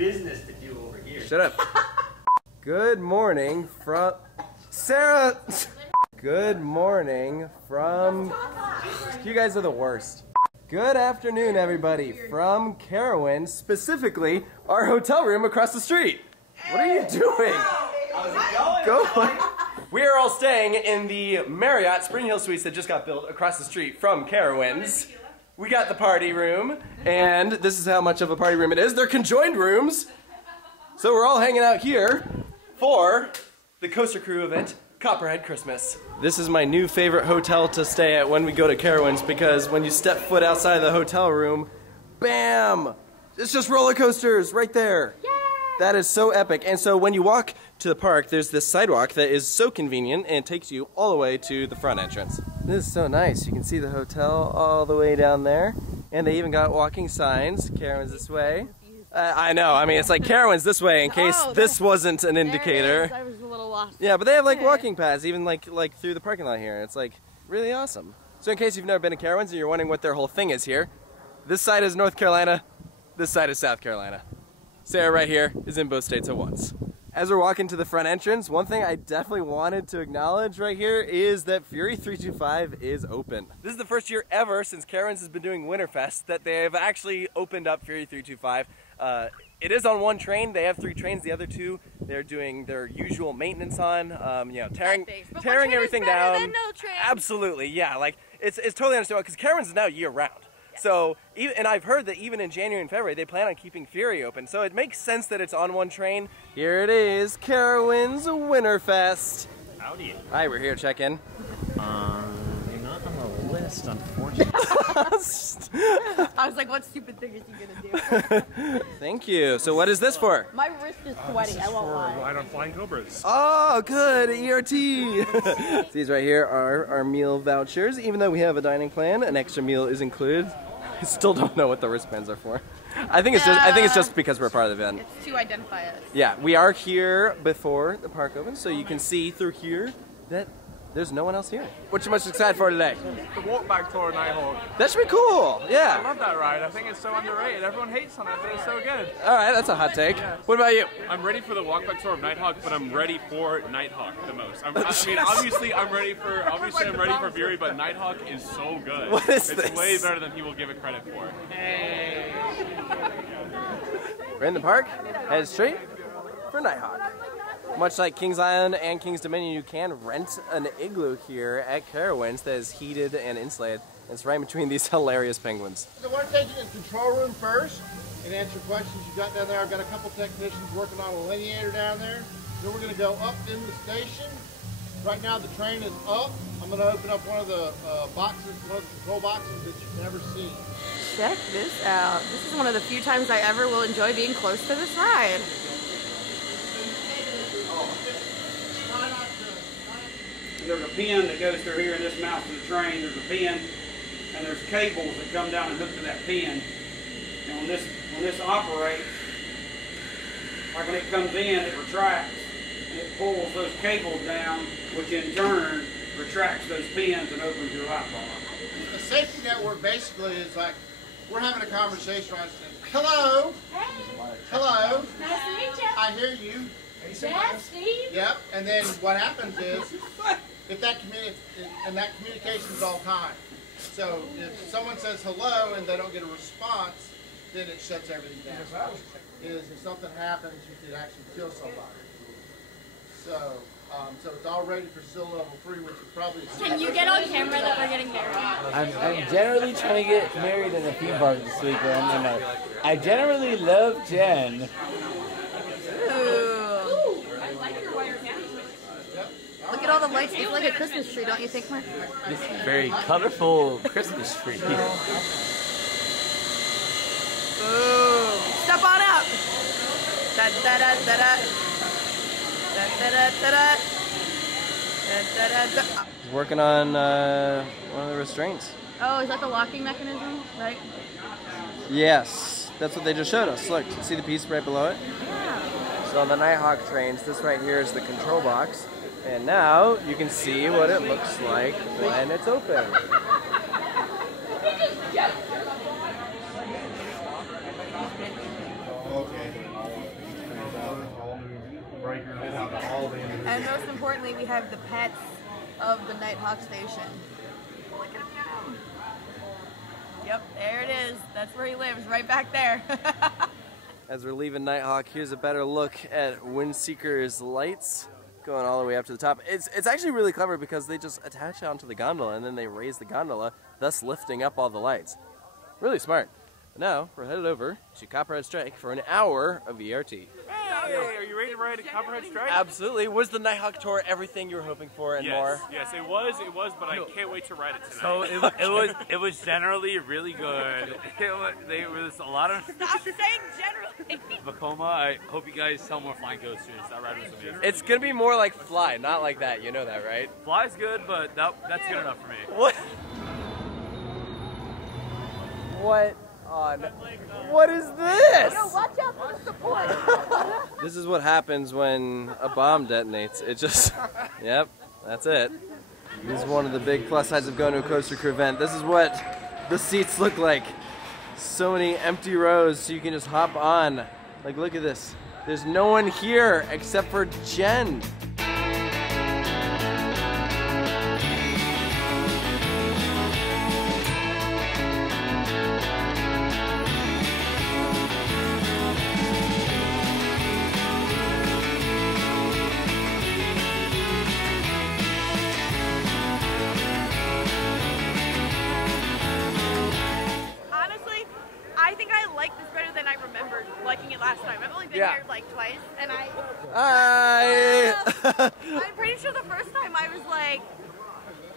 business to do over here. Shut up. Good morning from Sarah. Good morning from. You guys are the worst. Good afternoon, everybody, from Carowinds, specifically our hotel room across the street. What are you doing? How's it going? Go. We are all staying in the Marriott Spring Hill Suites that just got built across the street from Carowinds. We got the party room, and this is how much of a party room it is. They're conjoined rooms, so we're all hanging out here for the Coaster Crew event, Copperhead Christmas. This is my new favorite hotel to stay at when we go to Carowinds, because when you step foot outside of the hotel room, bam! It's just roller coasters right there. Yay! That is so epic. And so when you walk to the park, there's this sidewalk that is so convenient and takes you all the way to the front entrance. This is so nice. You can see the hotel all the way down there. And they even got walking signs. Carowinds this way. I know. I mean, it's like Carowinds this way in case this wasn't an indicator. I was a little lost. Yeah, but they have like walking paths, even like through the parking lot here. It's like really awesome. So in case you've never been to Carowinds and you're wondering what their whole thing is here, this side is North Carolina, this side is South Carolina. Sarah right here is in both states at once. As we're walking to the front entrance, one thing I definitely wanted to acknowledge right here is that Fury 325 is open. This is the first year ever since Carowinds has been doing Winterfest that they have actually opened up Fury 325. It is on one train. They have 3 trains. The other 2, they're doing their usual maintenance on, you know, tearing everything down. Than no train. Absolutely, yeah. Like it's totally understandable because Carowinds is now year round. So, and I've heard that even in January and February, they plan on keeping Fury open. So it makes sense that it's on one train. Here it is, Carowinds Winterfest. Howdy. Hi, we're here to check in. You're not on the list, unfortunately. I was like, what stupid thing is he gonna do? Thank you. So what is this for? My wrist is sweaty, I won't lie. Ride on flying cobras. Oh, good, ERT. These right here are our meal vouchers. Even though we have a dining plan, an extra meal is included. I still don't know what the wristbands are for. I think it's just because we're part of the event. It's to identify us. Yeah, we are here before the park opens, so you can see through here that there's no one else here. What you most excited for today? The walk back tour of Nighthawk. That should be cool. I Yeah. love that ride. I think it's so underrated. Everyone hates on it, but it's so good. All right, that's a hot take. What about you? I'm ready for the walk back tour of Nighthawk, but I'm ready for Nighthawk the most. I mean, obviously I'm ready for Fury, but Nighthawk is so good. What is it's this? way better than people give it credit for. Hey. We're in the park, headed straight for Nighthawk. Much like Kings Island and Kings Dominion, you can rent an igloo here at Carowinds that is heated and insulated. It's right between these hilarious penguins. So I want to take you to the control room first and answer questions you've got down there. I've got a couple technicians working on a lineator down there. Then we're going to go up in the station. Right now the train is up. I'm going to open up one of the boxes, one of the control boxes that you've never seen. Check this out. This is one of the few times I ever will enjoy being close to this ride. There's a pin that goes through here in this mouth of the train. There's a pin, and there's cables that come down and hook to that pin. And when this operates, like when it comes in, it retracts. And it pulls those cables down, which in turn retracts those pins and opens your light bar. The safety network basically is like, we're having a conversation right now. Hello? Hey. Hello? Nice to meet you. I hear you. That's Steve. Yep, and then what happens is, if that communication's all time. So if someone says hello and they don't get a response, then it shuts everything down. If something happens, you could actually kill somebody. So, so it's all ready for SIL level 3, which is probably. Can you get on camera that we're getting married? I'm generally trying to get married in a few parts this weekend, and I generally love Jen. Look at all the lights. It's like a Christmas tree, don't you think, Mark? This very colorful Christmas tree. Boom. Step on up. Da da da da da. Da da da da da. Da da da da. He's working on one of the restraints. Oh, is that the locking mechanism? Right? Yes, that's what they just showed us. Look, see the piece right below it? Yeah. So on the Nighthawk trains, this right here is the control box. And now you can see what it looks like when it's open. Okay. we have the pets of the Nighthawk station. Look at him go. Yep, there it is. That's where he lives, right back there. As we're leaving Nighthawk, here's a better look at Windseeker's lights going all the way up to the top. It's actually really clever because they just attach onto the gondola and then they raise the gondola, thus lifting up all the lights. Really smart. Now, we're headed over to Copperhead Strike for an hour of ERT. Hey, are you ready to ride a Copperhead Strike? Absolutely. Was the Nighthawk tour everything you were hoping for and more? Yes, it was, but I can't wait to ride it tonight. So it was generally really good. There was a lot of Stop saying generally. Vekoma. I hope you guys sell more flying coasters. That ride was amazing. It's gonna be more like Fly, not like that. You know that, right? Fly's good, but that's good enough for me. What? What is this? No, watch out for the support. This is what happens when a bomb detonates. It just, yep, that's it. This is one of the big plus sides of going to a Coaster Crew event. This is what the seats look like. So many empty rows so you can just hop on. Like, look at this. There's no one here except for Jen. Here like twice, and I'm pretty sure the first time I was like,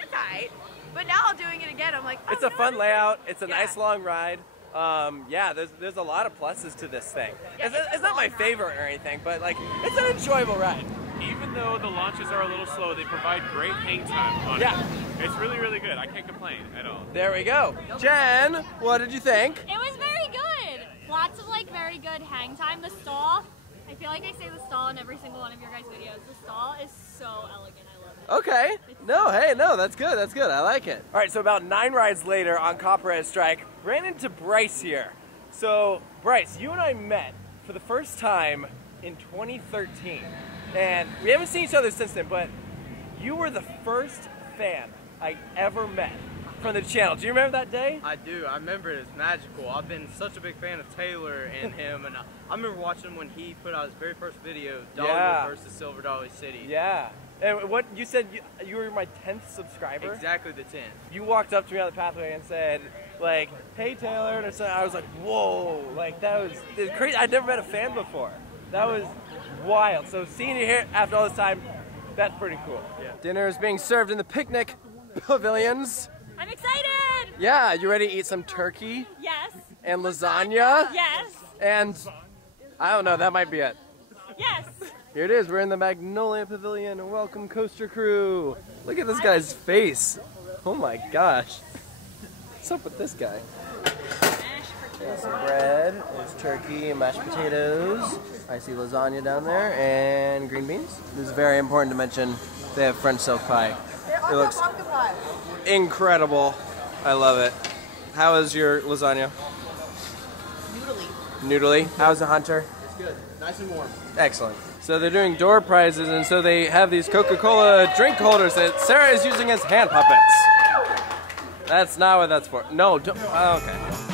it's alright, but now doing it again, I'm like, oh, it's a fun layout. It's a nice long ride. Yeah, there's a lot of pluses to this thing. Yeah, it's not my favorite or anything, but like it's an enjoyable ride. Even though the launches are a little slow, they provide great hang time on it. It's really, really good. I can't complain at all. There we go. Jen, what did you think? It was very good. Lots of like very good hang time. The stall, I feel like I say the stall in every single one of your guys' videos. The stall is so elegant. I love it. Okay. No, that's good. That's good. I like it. All right, so about 9 rides later on Copperhead Strike, ran into Bryce here. So, Bryce, you and I met for the first time in 2013. And we haven't seen each other since then, but you were the first fan I ever met from the channel. Do you remember that day? I do. I remember it. It's magical. I've been such a big fan of Taylor and him, and I remember watching him when he put out his very first video, Dollywood versus Silver Dolly City. Yeah. And what you said, you were my 10th subscriber? Exactly the 10th. You walked up to me on the pathway and said, like, hey Taylor, and I was like, whoa, like that was crazy. I'd never met a fan before. That was wild. So seeing you here after all this time, that's pretty cool. Yeah. Dinner is being served in the picnic pavilions. I'm excited! Yeah, you ready to eat some turkey? Yes. And lasagna? Yes. And, I don't know, that might be it. Yes. Here it is, we're in the Magnolia Pavilion. Welcome, Coaster Crew. Look at this guy's face. Oh my gosh. What's up with this guy? There's some bread, there's turkey and mashed potatoes. I see lasagna down there, and green beans. This is very important to mention. They have French silk pie. It looks pumpkin pie. Incredible. I love it. How is your lasagna? Noodly. How's the Hunter? It's good. Nice and warm. Excellent. So they're doing door prizes, and so they have these Coca-Cola drink holders that Sarah is using as hand puppets. That's not what that's for. No, don't. Oh, okay.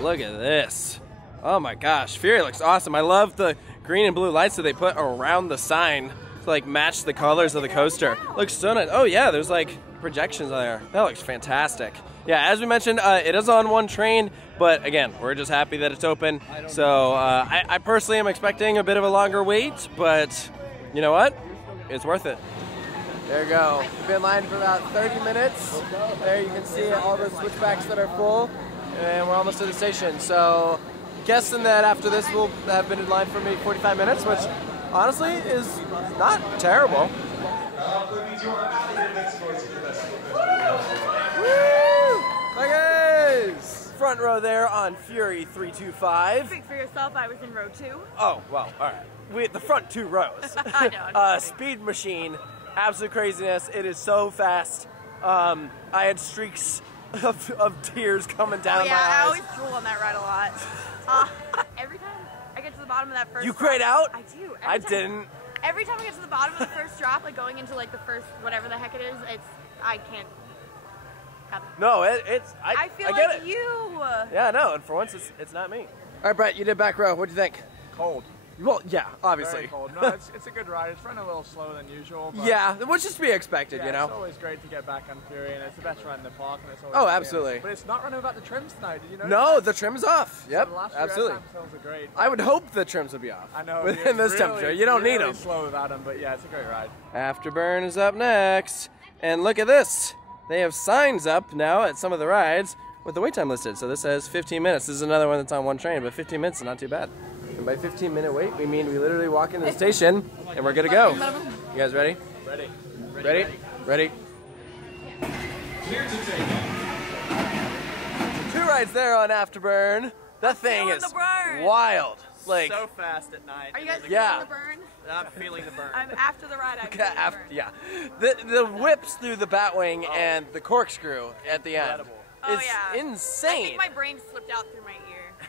Look at this. Oh my gosh, Fury looks awesome. I love the green and blue lights that they put around the sign to like match the colors of the coaster. Looks so nice. Oh yeah, there's like projections on there. That looks fantastic. Yeah, as we mentioned, it is on one train, but again, we're just happy that it's open. So I personally am expecting a bit of a longer wait, but you know what? It's worth it. There you go. We've been in line for about 30 minutes. There you can see all the switchbacks that are full. And we're almost to the station, so guessing that after this we'll have been in line for maybe 45 minutes, which honestly is not terrible. Woo! Hi guys! Front row row there on Fury 325. Speak for yourself, I was in row 2. Oh, well, all right. We had the front 2 rows. I know. Speed machine, absolute craziness. It is so fast. I had streaks of tears coming down my eyes. I always drool on that ride a lot. Every time I get to the bottom of that first You grayed out? I do. I didn't. Every time I get to the bottom of the first drop, like going into like the first whatever the heck it is, I can't. No, I feel get like it. you. Yeah, no, and for once it's not me. All right, Brett, you did back row. What'd you think? Cold. Well, yeah, obviously. Very cold. No, it's a good ride. It's running a little slower than usual. But Yeah, which is to be expected, yeah, you know. It's always great to get back on Fury, and it's the best ride in the park. And it's always Oh, absolutely. But it's not running without the trims tonight. Did you know? No, the trim's off. Yep, So the last absolutely. few airtime films are great. I would hope the trims would be off. I know. Within this temperature, you don't need them. Slow without them, but yeah, it's a great ride. Afterburn is up next, and look at this. They have signs up now at some of the rides with the wait time listed. So this says 15 minutes. This is another one that's on one train, but 15 minutes is not too bad. And by 15-minute wait, we mean we literally walk into the station and we're good to go. You guys ready? Ready. Ready? Ready? Here to take off. 2 rides there on Afterburn. That thing is wild. Like so fast at night. Are you guys Yeah. feeling the burn? I'm feeling the burn. I'm after the ride. I'm feeling the burn. yeah, the whips through the Batwing and the corkscrew at the end. Oh, It's yeah. insane. I think my brain slipped out through my ear.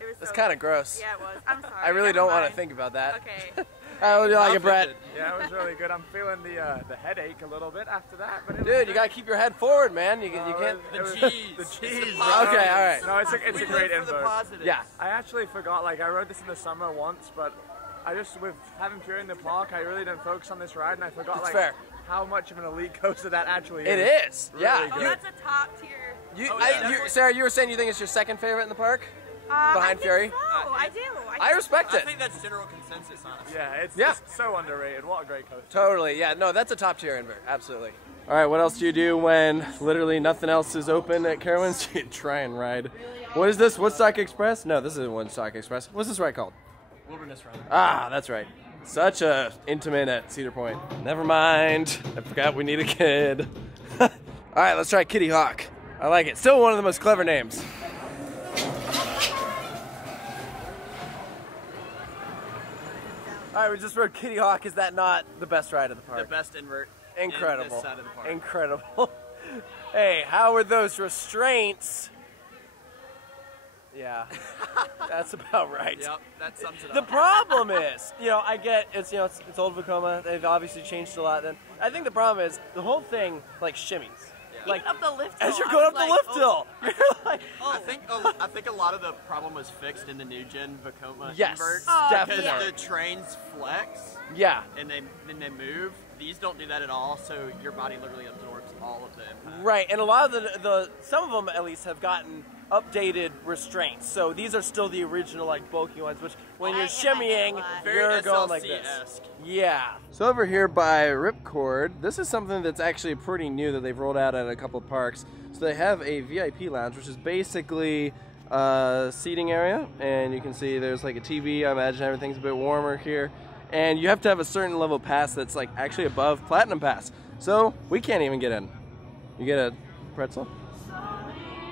It was It's so kind of gross. Yeah, it was. I'm sorry. I really Never don't want to mind. think about that. Okay. How would you like it, Brett? Yeah, it was really good. I'm feeling the headache a little bit after that. But Dude, you gotta keep your head forward, man. You can't. The cheese. Okay, all right. No, it's a great info. Yeah. I actually forgot. Like I rode this in the summer once, but I just with having Fury in the park, I really didn't focus on this ride, and I forgot It's like fair. how much of an elite coaster that actually is. It is. Really Yeah. good. Oh, that's a top tier. Sarah, you were saying you think it's your second favorite in the park? I Behind think Fury? So. I do. I respect it. I think that's general consensus, honestly. Yeah, it's Yeah. just so underrated. What a great coaster. Totally. Yeah. No, that's a top tier invert. Absolutely. All right. What else do you do when literally nothing else is open at Carowinds? You try and ride. What is this? Woodstock Express? No, this isn't Woodstock Express. What's this ride called? Wilderness Run. Ah, that's right. Such a intimate at Cedar Point. Never mind. I forgot we need a kid. All right, let's try Kitty Hawk. I like it. Still one of the most clever names. All right, we just rode Kitty Hawk. Is that not the best ride of the park? The best invert. Incredible. In this side of the park. Incredible. Hey, how are those restraints? Yeah, that's about right. Yep, that sums it up. The problem is, I get it's it's old Vekoma. They've obviously changed a lot. Then I think the problem is the whole thing like shimmies. Yeah. Like up the lift hill, as you're going up the lift hill, you're like, I think a lot of the problem was fixed in the new gen Vekoma Yes, inverts. definitely. Because the trains flex. Yeah. And they move. These don't do that at all, so your body literally absorbs all of the impact. Right, and a lot of some of them at least have gotten updated restraints. So these are still the original like bulky ones, which when you're shimmying, you're going like this. Yeah. So over here by Ripcord, this is something that's actually pretty new that they've rolled out at a couple parks. So they have a VIP lounge, which is basically a seating area, and you can see there's like a TV. I imagine everything's a bit warmer here. And you have to have a certain level pass that's like actually above Platinum Pass. So we can't even get in. You get a pretzel?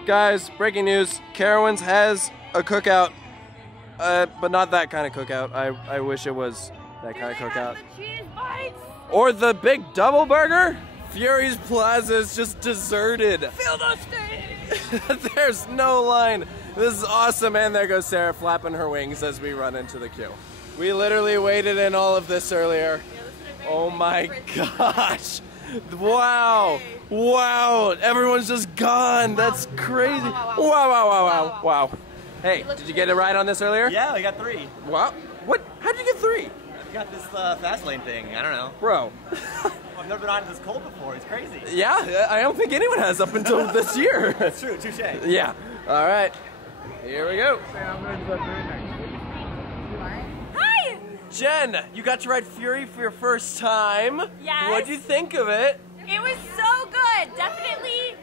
Guys, breaking news, Carowinds has a cookout, but not that kind of cookout. I wish it was that kind of cookout. Or the big double burger? Fury's Plaza is just deserted. Feel those things! There's no line. This is awesome, and there goes Sarah flapping her wings as we run into the queue. We literally waited in all of this earlier. Oh my gosh. Wow. Wow. Everyone's just gone. That's crazy. Wow. Hey, did you get a ride on this earlier? Yeah, I got 3. Wow. What? How'd you get 3? I got this fast lane thing. I don't know. Bro. I've never been on this cold before. It's crazy. Yeah, I don't think anyone has up until this year. That's true. Touche. Yeah. All right. Here we go. Hi! Jen, you got to ride Fury for your first time. Yes. What'd you think of it? It was so good. Definitely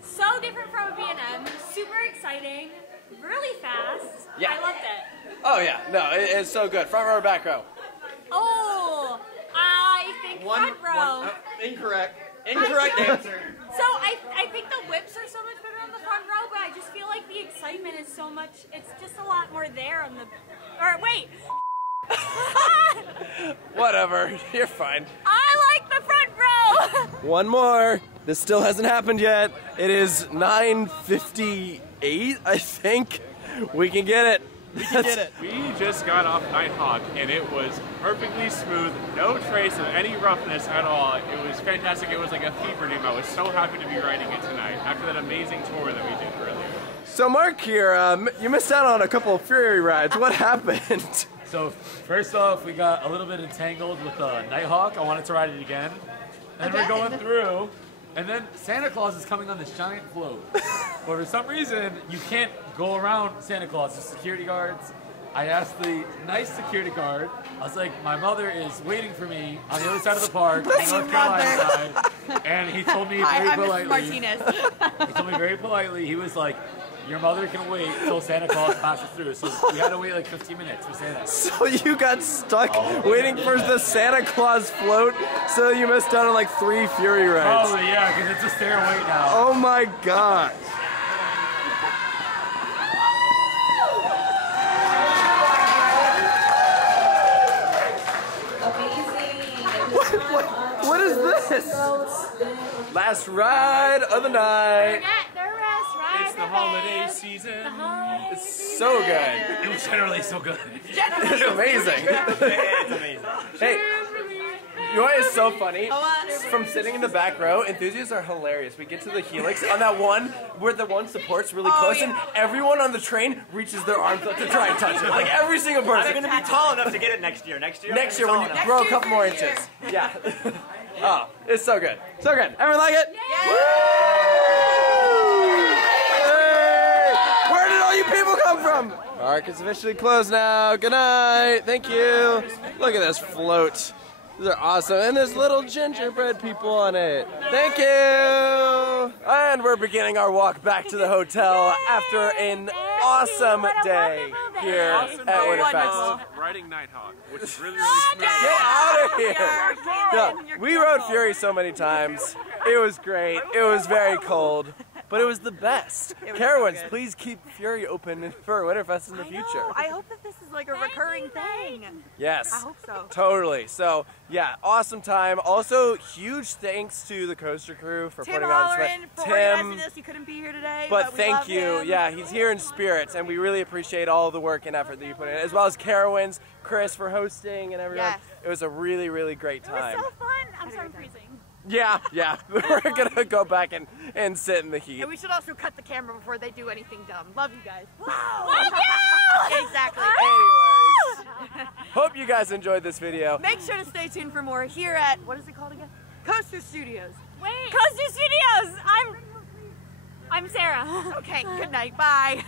so different from a B&M. Super exciting. Really fast. Yeah. I loved it. Oh yeah, no, it's so good. Front row or back row? Oh, I think front row. Incorrect. Incorrect answer. So I think the whips are so much better on the front row, but I just feel like the excitement is so much, it's just a lot more there on the, or wait. Whatever, you're fine. I like the front row. One more. This still hasn't happened yet. It is 9:58, I think. We can get it. We can get it. We just got off Nighthawk and it was perfectly smooth, no trace of any roughness at all. It was fantastic. It was like a fever dream. I was so happy to be riding it tonight after that amazing tour that we did earlier. So Mark here, you missed out on a couple of Fury rides. What happened? So first off, we got a little bit entangled with Nighthawk. I wanted to ride it again. And we're going through, and then Santa Claus is coming on this giant float. But for some reason, you can't go around Santa Claus. There's security guards. I asked the nice security guard, I was like, my mother is waiting for me on the other side of the park, on the North Carolina side. And he told me very politely. He told me very politely, he was like, your mother can wait until Santa Claus passes through. So we had to wait like 15 minutes for Santa. So you got stuck waiting for the Santa Claus float, so you missed out on like 3 Fury rides. Probably, yeah, because it's a stair wait now. Oh my god. What is this? Last ride of the night. It's the holiday season. It's so good. It was generally so good. It's amazing. It's amazing. Hey, you know what is so funny? From sitting in the back row, enthusiasts are hilarious. We get to the helix on that one where the one support's really close, and everyone on the train reaches their arms up to try and touch it. Like every single person. I'm going to be tall enough to get it next year. Next year when you grow a couple more inches. Yeah. Oh, it's so good. So good. Everyone like it? Yeah. Where did all you people come from? Park is officially closed now. Good night. Thank you. Look at this float. These are awesome. And there's little gingerbread people on it. Thank you. And we're beginning our walk back to the hotel after an awesome day here at Winterfest. Riding Nighthawk, which is really, really smooth. Get out of here. Yeah, we rode Fury so many times. It was great. It was very cold. But it was the best. Carowinds, please keep Fury open for Winterfest in the future. I hope that this is like a recurring thing. Yes. I hope so. Totally. So, yeah, awesome time. Also, huge thanks to the coaster crew for putting on this event. For organizing this. He couldn't be here today, but we thank love you. him. Yeah, he's here in spirit, and we really appreciate all the work and effort that you put in, as well as Carowinds, Chris for hosting, and everyone. Yes. It was a really, really great time. It was so fun. I'm sorry I'm freezing. Yeah. We're gonna go back and sit in the heat. And we should also cut the camera before they do anything dumb. Love you guys. Love you! Exactly. Anyways, hope you guys enjoyed this video. Make sure to stay tuned for more here at, what is it called again? Coaster Studios. Wait. Coaster Studios! I'm Sarah. Okay, good night. Bye.